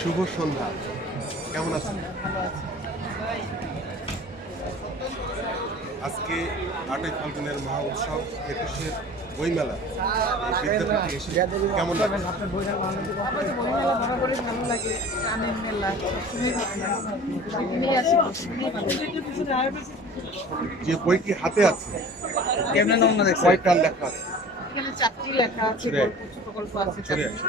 শুভ সন্ধ্যা। কেমন আছেন? আজকে ৮ই ফাল্গুনের মহা উৎসব ২১শের বইমেলা বিদ্যাপীঠে এসে কেমন লাগে? আমাদের বইমেলা বরাবরই ভালো লাগে। গানের মেলা সবসময় ভালো লাগে। যে বইটি হাতে আছে কয়টা লেখা আছে? এখানে 4টি লেখা আছে, গল্প, ছোট গল্প আছে, ছড়ে আছে।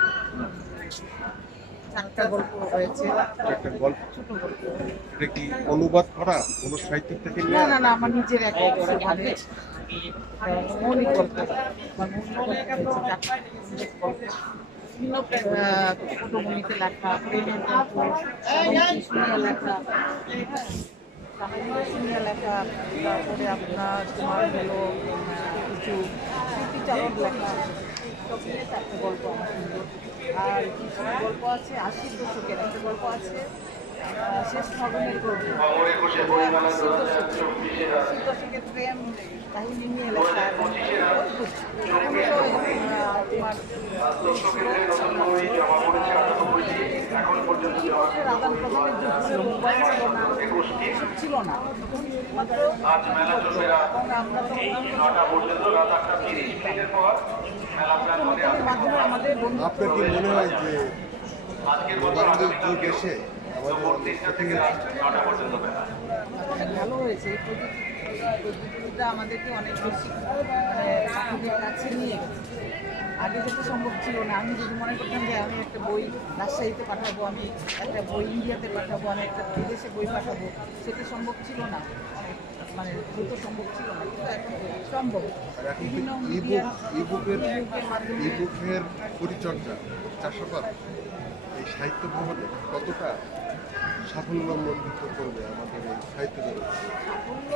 4টা গল্প রয়েছে, একটা গল্প। ছোট গল্প। এটা কি অনুবাদ করা কোনো সাহিত্য থেকে না নেওয়া? না না, আমার নিজের এক মানে মৌলিক গল্প। আমার মৌলিক গল্প হচ্ছে 4টা গল্প। বিভিন্ন পটভূমিতে লেখা, প্রেমের গল্প, শুনিয়া লেখা, শুনিয়া লেখা, তারপরে আপনার তোমার হলো কিছু স্মৃতিচারণ লেখা, সব মিলে 4টা গল্প আমার সুন্দর। আর কিছু গল্প আছে 80-র দশকের, একটা গল্প আছে শেষ ভবনের গল্প, 80-র দশকের প্রেম কাহিনী নিয়ে লেখা। অদ্ভুত তোমার আদান প্রদানের যুগ ছিল, মোবাইল ছিল না, এসব ছিল না, মাত্র এবং আমরা তো মাধ্যমে আমাদের আপনার কি মনে হয় যে মোবাইলের যুগ এসে আমাদের অনেক ক্ষতি হয়েছে? ভালো হয়েছে। এই প্রযুক্তিটা আমাদেরকে অনেক বেশি আমাদের কাছে নিয়ে গেছে। আগে যেটা সম্ভব ছিল না। আমি যদি মনে করতাম যে আমি একটা বই রাজশাহীতে পাঠাবো, আমি একটা বই ইন্ডিয়াতে পাঠাবো, আমি একটা বিদেশে বই পাঠাবো, সেটা সম্ভব ছিল না, মানে দ্রুত সম্ভব ছিল না, কিন্তু এখন সম্ভব। বিভিন্ন ইবুকের পরিচর্যা, চাষাবাদ এই সাহিত্য ভবনে কতটা সাফল্যমণ্ডিত করবে আমাদের এই সাহিত্য জগৎ? সাফল্য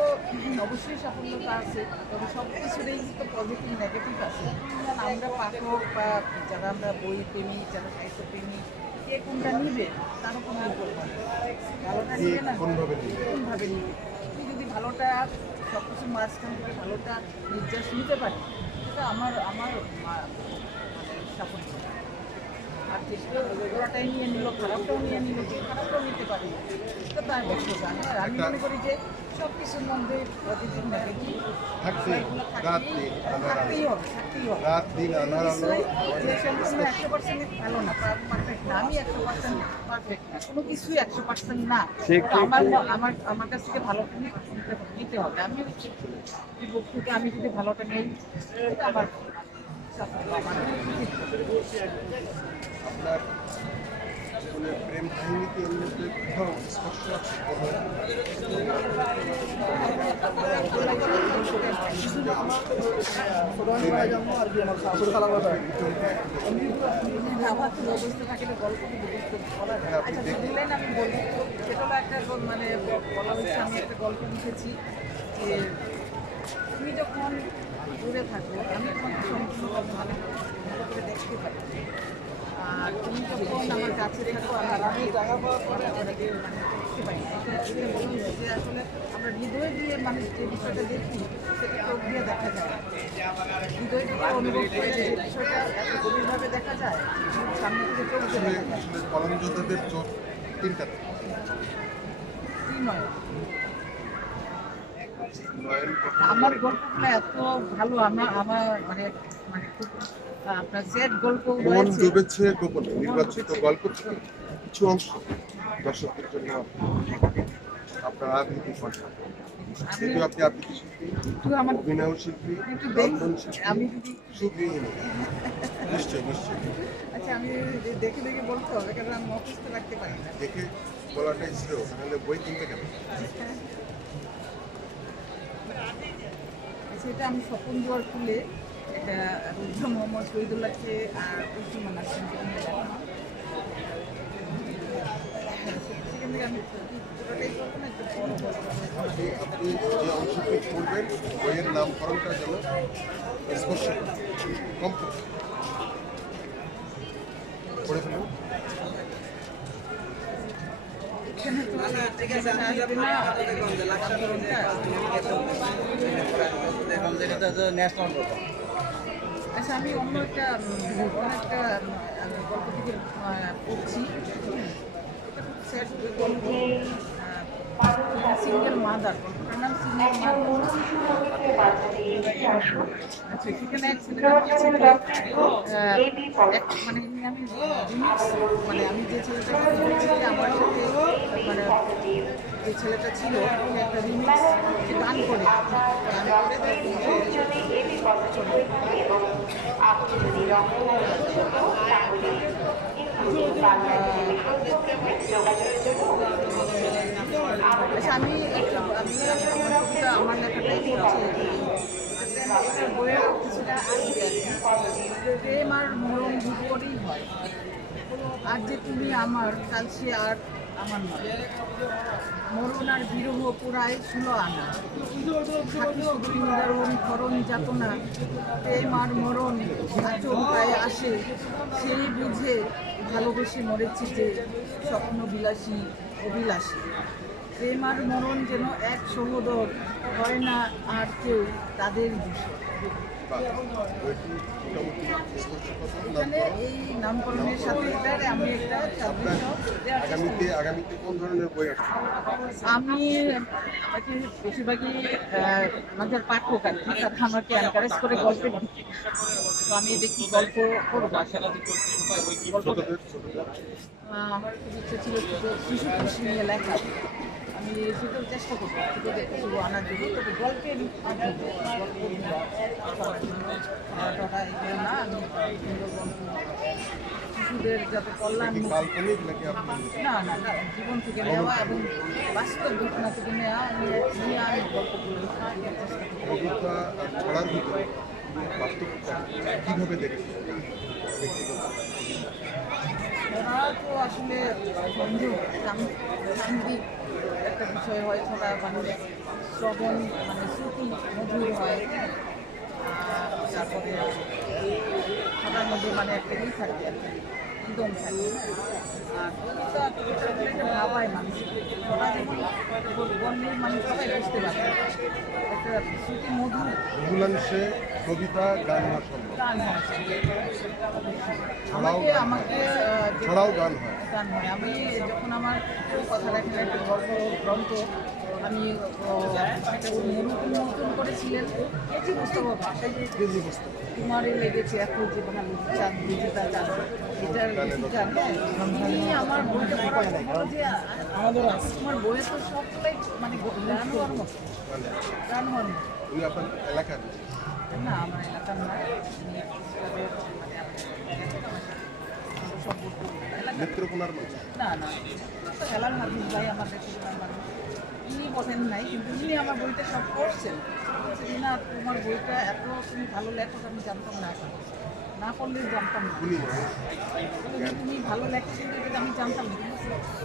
অবশ্যই সাফল্যতা আছে, তবে সব কিছুরই তো পজিটিভ নেগেটিভ আছে। আমরা পাঠক বা যারা আমরা বই প্রেমী, যারা সাহিত্য প্রেমী, কে কোনটা নিবে তার উপর নির্ভর করে। ভালোটা নিবে না, কোনভাবে নিবে? কোনভাবে নিবে। তুমি যদি ভালোটা সব কিছুর মাঝখান থেকে ভালোটা নির্যাস নিতে পারি, সেটা আমার সাফল্য। আর চেষ্টা ওরাটাই নিয়ে নিল, খারাপটাও নিয়ে নিল, যে খারাপটাও নিতে পারি, সেটা তার ব্যর্থতা। আর আমি মনে করি যে সব কিছুর মধ্যে পজিটিভ নেগেটিভ থাকতেই থাকতেই হবে। রাত দিন আধার আলো। যে সম্পূর্ণ 100% ভালো না, পারফেক্ট না। আমি 100% পারফেক্ট না, কোনো কিছুই 100% না। তো আমার কাছ থেকে ভালোটা নিতে হবে। আমি থেকে আমি যদি ভালোটা নেই, এটা আমার সাফল্য। আপনার জীবনের প্রেম কাহিনীকে এর মধ্যে কোথাও স্পর্শ আছে? আমি বলি, সেটা হলো একটা মানে বলা হচ্ছে, আমি একটা গল্প লিখেছি যে তুমি যখন দূরে থাকো, আমি তোমাকে সম্পূর্ণ ভালো করে দেখতে পারি, আর তুমি যখন আমার কাছে থাকো, আমি দেখতে পাই না। এটা বলা হচ্ছে যে আসলে আমরা হৃদয় দিয়ে মানুষ যে বিষয়টা দেখি, সেটা চোখ দিয়ে দেখা যায় না। হৃদয় দিয়ে অনুভব করে যে বিষয়টা এত গভীরভাবে দেখা যায়, সামনে থেকে চোখ দিয়ে দেখা যায়। আসলে কলম যোদ্ধাদের চোখ তিনটা। কি নয়, নয়ন আমার গল্পগুলো এত ভালো, আমার মানে মানে খুব আপনার সেট গল্প মন রয়েছে। ডুবেছে গোপনে নির্বাচিত গল্প থেকে কিছু অংশ দর্শকদের জন্য আপনার আবৃত্তি করেন। যেহেতু আপনি আবৃত্তি শিল্পী, একটু আমার অভিনয় শিল্পী, একটু রন্ধন আমি শিল্পী, যদি সুগৃহিণী। নিশ্চয়ই আচ্ছা, আমি দেখে দেখে বলতে হবে, কারণ আমি মুখস্থ রাখতে পারি না। দেখে বলাটাই ছিল, তাহলে বই কিনতে কেন? আচ্ছা, এটা আমি স্বপন দুয়ার খুলে এটা রুদ্র মোহাম্মদ শহীদুল্লাহকে আর উসমান আসলামকে নিয়ে লেখা। সেখান থেকে আমি পুরোটাই করবো না, একটু বড় আপনি যে অংশটি পড়বেন বইয়ের নামকরণটা যেন স্পষ্ট কম পড়ে ফেলুন। এখানে তো আসবে না আচ্ছা, আমি অন্য একটা গল্প থেকে পড়ছি। মাদার, গল্পটার নাম সিনিয়র মাদার। আচ্ছা, সেখানে এক ছেলেটা বলছে যে, মানে আমি রিমিক্স, মানে আমি যে ছেলেটাকে বলছি যে আমার সাথে মানে যে ছেলেটা ছিল সে একটা রিমিক্স, সে গান করে আমি করে আচ্ছা, আমি আমার কবিতা আমার লেখাটাই বলছি, এটার বইয়ের কিছুটা আসবে আর কি। প্রেম আর মরণ ভুল করেই হয়, আর যে তুমি আমার কাল সে আর আমার নয়, মরণ আর বিরহ পুরায় ষোলো আনা, থাকি শুধু নিদারুণ ধরণ যাতনা, প্রেম আর মরণ আচমকায় আসে, সেই বুঝে ভালোবেসে মরেছি যে স্বপ্ন বিলাসী অভিলাষী, প্রেম আর মরণ যেন এক সহোদর, হয় না আর কেউ তাদের বিষয়। এখানে এই নামকরণের সাথে এটার আমি একটা আগামীতে কোন ধরনের বই আসছে? আমি আমাকে বেশিরভাগই আমাদের পাঠক আর কি, তারা আমাকে এনকারেজ করে গল্পের দিকে, তো আমি দেখি গল্প করবো আসলে। আমার খুব ইচ্ছে ছিল শিশু কৃষি নিয়ে লেখা, আমি সেটাও চেষ্টা করবো ছোটো আনার জন্য, তবে গল্পের মাধ্যমে না, আমি সুন্দর গল্প শিশুদের যাতে কল্যাণ, না না না, জীবন থেকে নেওয়া এবং বাস্তব ঘটনা থেকে নেওয়া নিয়ে আমি গল্পগুলো কিভাবে দেখেছি? ওরা তো আসলে সাংঘিক একটা বিষয় হয়, ছড়া মানে শ্রবণ মানে শ্রুতি মধুর হয়, তারপরে ছড়ার মধ্যে মানে একটা ই থাকে আর কি, একদম থাকে। আর কবিতা একটা ভাবায় মানুষ, ছড়া যেমন বর্ণের মানুষ সবাই বুঝতে পারে, একটা শ্রুতি মধুর বহুলাংশে কবিতা গান হওয়া সম্ভব, গান হয়। আমাকে ছড়াও গান হয়। গান হয়। আমি যখন আমার কথা রাখেন একটা গল্প গ্রন্থ আমি উন্মোচন করেছিলেন, কেজি মুস্তফা ভাষায় যে তোমারই লেগেছে এত যে ভালো চাঁদ বুঝেটা চাঁদ, এটার গান তিনি আমার বইটা পড়ার পর যে আমাদের তোমার বইয়ে তো সবটাই মানে গান হওয়ার মতো, গান হওয়ার মতো। উনি আপনার এলাকার? না, আমার এলাকার না, নেত্রকোনার মানুষ? না না, খেলার হাদিস ভাই আমার নেত্রকোনার মানুষ, উনি বলেন নাই, কিন্তু উনি আমার বইটা সব পড়ছেন, বলছেন না তোমার বইটা এত তুমি ভালো লেখক আমি জানতাম না, না পড়লে জানতাম না, তুমি ভালো লেখো কিন্তু এটা আমি জানতাম না,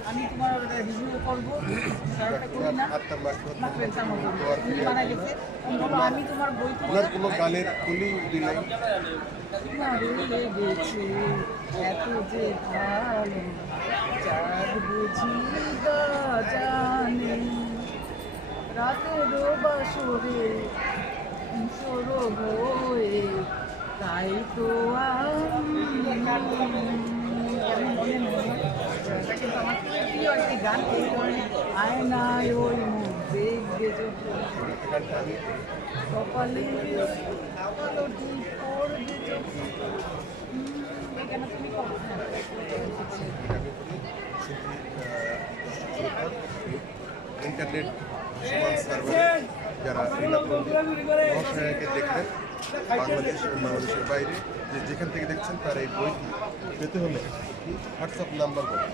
আমি তোমার রিভিউ করবো কারণটা করি না, তুমি মারা গেছে, আমি তোমার বই কোনো গানের কলি দিলাই তোমারে লেগেছে এত যে ভালো চাঁদ বুঝি গা জানে, রাতের বাসরে কিশোর হয়ে তাই তো কিন্তু আমার প্রিয় একটি গান, আয়নায় ওই মুখ দেখবে কপালে আলোটি পড়বে চোখে, এখানে তুমি ইন্টারনেট সমান সার্ভার যারা মহাশয়কে দেখবেন বাংলাদেশ ও বাংলাদেশের বাইরে যেখান থেকে দেখছেন তার এই বইটি পেতে হলে হোয়াটসঅ্যাপ নাম্বার বলুন।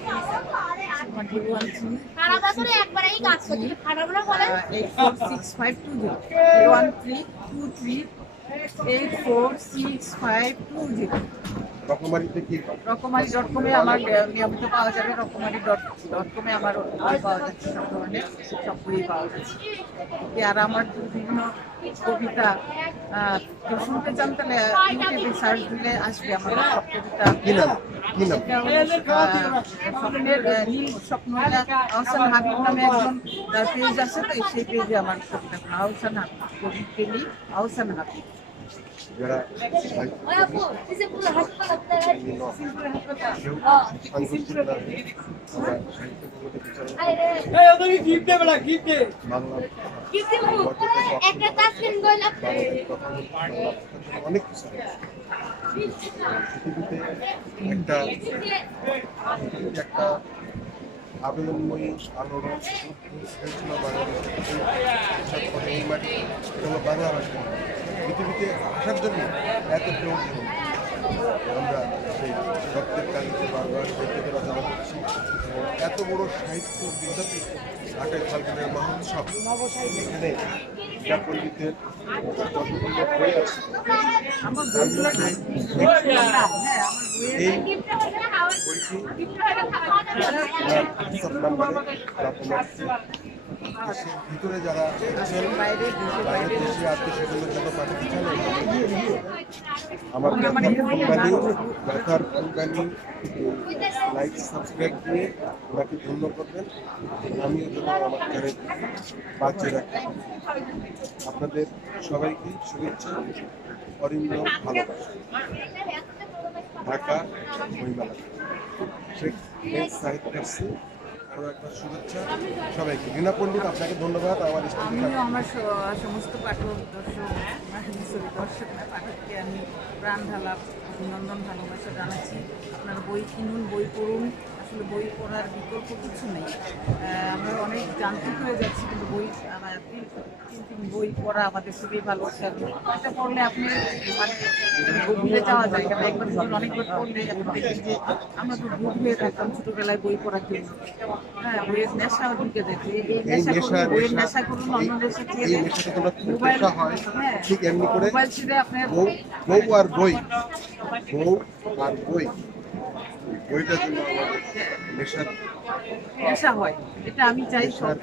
1323 রকমারিতে কি রকমারি.কমে আমার নিয়মিত পাওয়া যাবে, রকমারি.কমে আমার বই পাওয়া যাচ্ছে, সব ধরনের সব বই পাওয়া যাচ্ছে। আর আমার বিভিন্ন কবিতা শুনতে চান তাহলে ইউটিউবে সার্চ দিলে আসবে আমার সব কবিতা। স্বপ্নের নীল স্বপ্ন, আহসান হাবিব নামে একজন তার পেজ আছে, তো সেই পেজে আমার কবিতা আহসান হাবিব, কবি পেলি আহসান হাবিব। যারা সিম্পল হাসপাতাল কেউ সাংঘর্ষিক না হয়ে আমরা সাহিত্য জগতে বিচার বাংলা অনেক কিছু আছে। পৃথিবীতে একটা আবেদনময়ী আলোড়ন হয়েছিল বাংলাদেশের এই মাটি এটা হলো বাংলা ভাষা। পৃথিবীতে আসার জন্য এত প্রয়োজন আমরা সেই রক্তের কালিতে বারবার ব্যক্তিগত রচনা করছি এবং এত বড় সাহিত্য বিদ্যাপীঠ 8 ফাল্গুনের মহোৎসব এখানে পণ্ডিতের যতগুলো বই আছে এই বইটি দেশের ভিতরে যারা বাইরের দেশে আত্মীয়-স্বজনের জন্য পাঠাতে চান আমার ব্যথার ফুলগানি লাইক সাবস্ক্রাইব দিয়ে ওনাকে ধন্য করবেন। আমিও যেন আমার চ্যানেল বাঁচিয়ে রাখি। আপনাদের সবাইকে শুভেচ্ছা, অরিন্দ ভালোবাসা। ঢাকা বইমেলা শেখ সাহিত্যার্সি আরও একবার শুভেচ্ছা সবাইকে। রীনা পণ্ডিত, আপনাকে ধন্যবাদ। আমার আমিও আমার সমস্ত পাঠক দর্শক পাঠককে আমি প্রাণ ঢালা অভিনন্দন ভালোবাসা জানাচ্ছি। আপনার বই কিনুন, বই পড়ুন। আসলে বই পড়ার বিকল্প কিছু নেই। আমরা অনেক যান্ত্রিক হয়ে যাচ্ছি, কিন্তু বই পড়া আমাদের খুবই ভালো। এটা পড়লে আপনি মানে ভুলে যাওয়া যায়, কারণ একবার অনেকবার পড়লে আপনি দেখবেন যে আমরা তো ভুল হয়ে থাকতাম ছোটবেলায় বই পড়ার জন্য। হ্যাঁ, বইয়ের নেশা ঢুকে যাচ্ছে। বইয়ের নেশা করুন, অন্য নেশা ছেড়ে মোবাইল ঠিক এমনি করে মোবাইল ছেড়ে আপনার বউ আর বই বইটা জন্য আমাদের নেশা হয়। এটা আমি চাই সব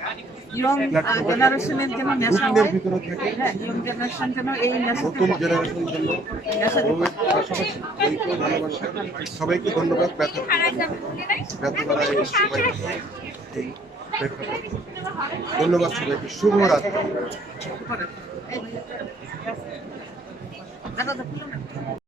ইয়ং জেনারেশনের যেন নেশা হয়। হ্যাঁ, ইয়ং জেনারেশন যেন এই নতুন জেনারেশন জন্য বউয়ের পাশাপাশি বইকেও ভালোবাসা। সবাইকে ধন্যবাদ। ধন্যবাদ সবাইকে। শুভরাত্রি।